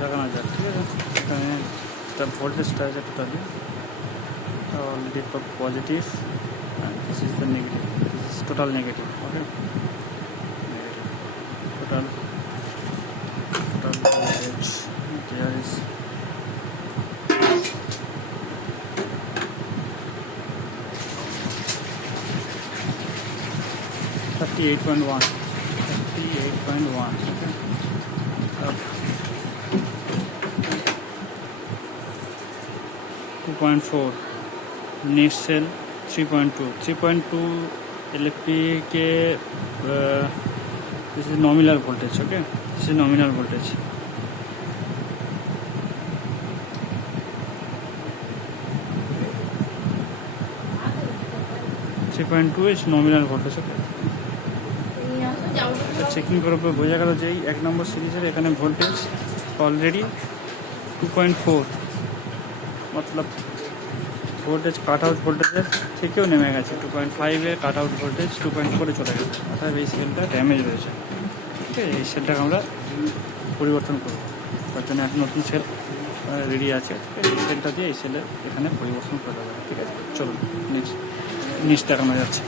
দেখানো যাক, ঠিক আছে। এখানে এটা ভোল্টেজটা আছে totally already positive and this is the negative, this is total negative. Okay, negative total voltage there is 38.1. Okay, 2.4. Next cell 3.2 LFP के this is nominal voltage. Okay, this is nominal voltage. Three point two is nominal voltage. Okay, checking করার পর বোঝা গেল যে এক নম্বর সিরিজের এখানে voltage already 2.4, मतलब ভোল্টেজ কাট আউট ভোল্টেজের থেকেও নেমে গেছে. 2.5-এর কাট আউট ভোল্টেজ 2.4-এ চলে গেছে, অর্থাৎ এই সেলটা ড্যামেজ রয়েছে. ঠিক আছে, এই সেলটাকে আমরা পরিবর্তন করব. তার জন্য একটা নতুন সেল রেডি আছে. এই সেলটা দিয়ে এই সেলে এখানে পরিবর্তন করে দেবো. ঠিক আছে, চলুন নেক্সট দেখানো যাচ্ছে.